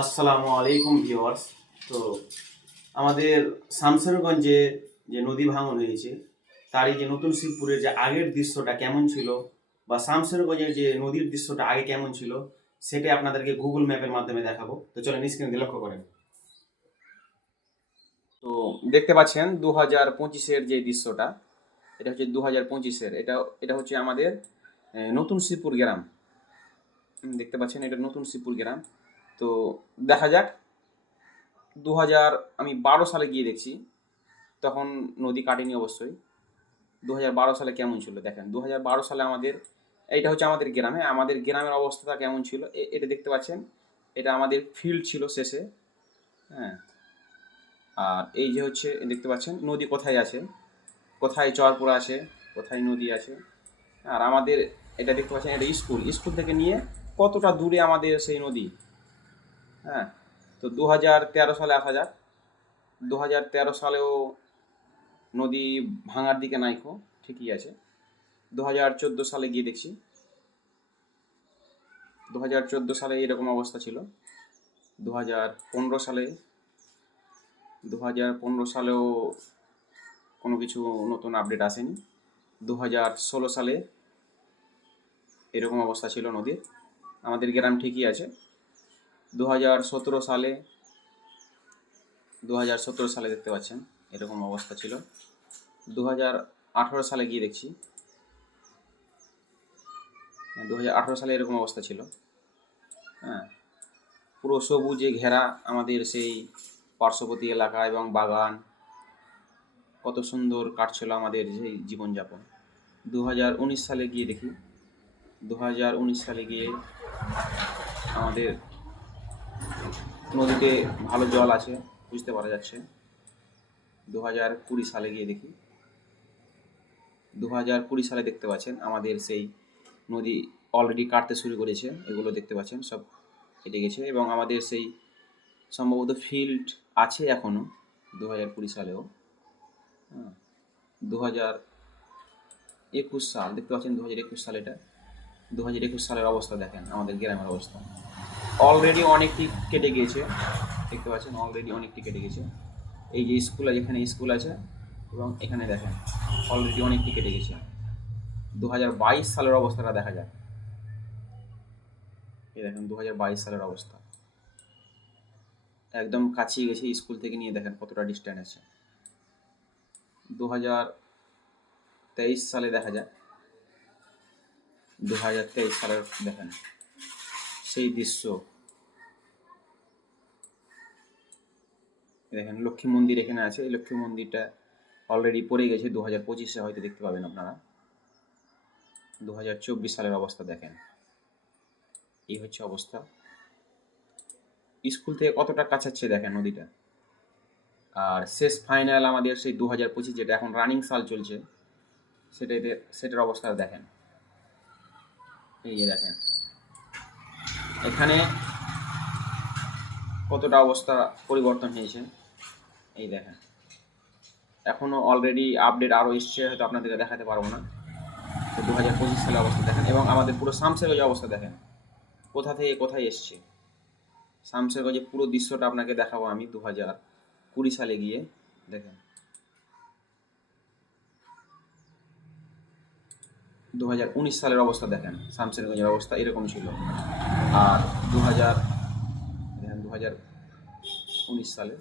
আসসালামু আলাইকুম ভিওয়ার্স তো আমাদের শামসেরগঞ্জে যে নদী ভাঙন হয়েছে, তারই যে নতুন শিবপুরের যে আগের দৃশ্যটা কেমন ছিল বা শামসেরগঞ্জের যে নদীর দৃশ্যটা আগে কেমন ছিল, সেটাই আপনাদেরকে গুগল ম্যাপের মাধ্যমে দেখাবো। তো চলেন স্ক্রিনে লক্ষ্য করেন। তো দেখতে পাচ্ছেন দু হাজার পঁচিশের যে দৃশ্যটা, এটা হচ্ছে দু হাজার পঁচিশের। এটা এটা হচ্ছে আমাদের নতুন শিবপুর গ্রাম। দেখতে পাচ্ছেন, এটা নতুন শিবপুর গ্রাম। তো দেখা যাক। দু হাজার আমি বারো সালে গিয়ে দেখছি। তখন নদী কাটেনি অবশ্যই। দু হাজার বারো সালে কেমন ছিল দেখেন? দু হাজার বারো সালে আমাদের, এইটা হচ্ছে আমাদের গ্রামে। আমাদের গ্রামের অবস্থাটা কেমন ছিল? এটা দেখতে পাচ্ছেন। এটা আমাদের ফিল্ড ছিল শেষে। হ্যাঁ। আর এই যে হচ্ছে দেখতে পাচ্ছেন, নদী কোথায় আছে? কোথায় চরপুরা আছে? কোথায় নদী আছে? আর আমাদের, এটা দেখতে পাচ্ছেন, এটা স্কুল। স্কুল থেকে নিয়ে কতটা দূরে আমাদের সেই নদী? হ্যাঁ তো দু হাজার তেরো সালে আসা যাক। দু হাজার তেরো সালেও নদী ভাঙার দিকে নাইকো ঠিকই আছে। দু হাজার চোদ্দ সালে গিয়ে দেখছি। দু হাজার চোদ্দ সালে এরকম অবস্থা ছিল। দু হাজার পনেরো সালে দু হাজার পনেরো সালেও কোনো কিছু নতুন আপডেট আসেনি। দু হাজার ষোলো সালে এরকম অবস্থা ছিল নদীর। আমাদের গ্রাম ঠিকই আছে। দু হাজার সতেরো সালে দু হাজার সতেরো সালে দেখতে পাচ্ছেন, এরকম অবস্থা ছিল। দু হাজার আঠেরো সালে গিয়ে দেখছি। দু হাজার আঠেরো সালে এরকম অবস্থা ছিল। হ্যাঁ পুরো সবুজে ঘেরা আমাদের সেই পার্শ্ববর্তী এলাকা এবং বাগান। কত সুন্দর কাটছিল আমাদের সেই জীবনযাপন। দু হাজার উনিশ সালে গিয়ে দেখি। দু হাজার উনিশ সালে গিয়ে আমাদের নদীতে ভালো জল আছে, বুঝতে পারা যাচ্ছে। দু হাজার কুড়ি সালে গিয়ে দেখি। দু হাজার কুড়ি সালে দেখতে পাচ্ছেন, আমাদের সেই নদী অলরেডি কাটতে শুরু করেছে, এগুলো দেখতে পাচ্ছেন, সব কেটে গেছে এবং আমাদের সেই সম্ভবত ফিল্ড আছে এখনও দু হাজার কুড়ি সালেও। হ্যাঁ দু হাজার একুশ সাল, দেখতে পাচ্ছেন দু হাজার একুশ সাল এটা। দু হাজার একুশ সালের অবস্থা দেখেন, আমাদের গ্রামের অবস্থা। অলরেডি অনেকটি কেটে গিয়েছে। দেখতে পাচ্ছেন অলরেডি অনেকটি কেটে গেছে এই যে স্কুল আছে, এখানে স্কুল আছে এবং এখানে দেখেন অলরেডি অনেকটি কেটে গেছে দু হাজার বাইশ সালের অবস্থাটা দেখা যায় এই দেখেন দু হাজার বাইশ সালের অবস্থা। একদম কাছিয়ে গেছে স্কুল থেকে নিয়ে, দেখেন কতটা ডিস্ট্যান্স আছে। দু হাজার তেইশ সালে দেখা যায় দু হাজার তেইশ সালের, দেখেন। সেই দৃশ্য। দেখেন, লক্ষ্মী মন্দির এখানে আছে। লক্ষ্মী মন্দিরটা অলরেডি পড়ে গেছে দু হাজার পঁচিশে, হয়তো দেখতে পাবেন আপনারা। দু হাজার চব্বিশ সালের অবস্থা দেখেন। এই হচ্ছে অবস্থা। স্কুল থেকে কতটা কাছাচ্ছে দেখেন নদীটা। আর শেষ ফাইনাল আমাদের সেই দু হাজার পঁচিশ, যেটা এখন রানিং সাল চলছে, সেটাতে সেটার অবস্থা দেখেন। এই যে দেখেন। এখানে কতটা অবস্থা পরিবর্তন হয়েছে? এই দেখেন। এখনও অলরেডি আপডেট আরও এসছে, হয়তো আপনাদেরকে দেখাতে পারব না। তো দু হাজার পঁচিশ সালে অবস্থা দেখেন, এবং আমাদের পুরো শামসেরগঞ্জের অবস্থা দেখেন। কোথা থেকে কোথায় এসছে? শামসেরগঞ্জের পুরো দৃশ্যটা আপনাকে দেখাবো আমি দু হাজার কুড়ি সালে গিয়ে, দেখেন। দু হাজার উনিশ সালের অবস্থা দেখেন শামসেরগঞ্জের অবস্থা এরকম ছিল। আর দু হাজার দু হাজার উনিশ সালে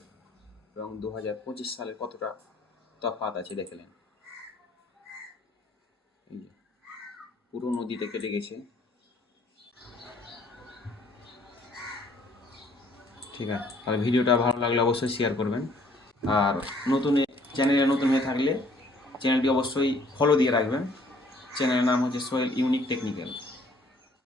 এবং দু হাজার পঁচিশ সালে কতটা তফাৎ আছে দেখলেন। পুরো নদীতে কেটে গেছে। ঠিক আছে, তাহলে ভিডিওটা ভালো লাগলে অবশ্যই শেয়ার করবেন। আর নতুন চ্যানেলে নতুন হয়ে থাকলে চ্যানেলটি অবশ্যই ফলো দিয়ে রাখবেন। চ্যানেলের নাম হচ্ছে সোয়েল ইউনিক টেকনিক্যাল।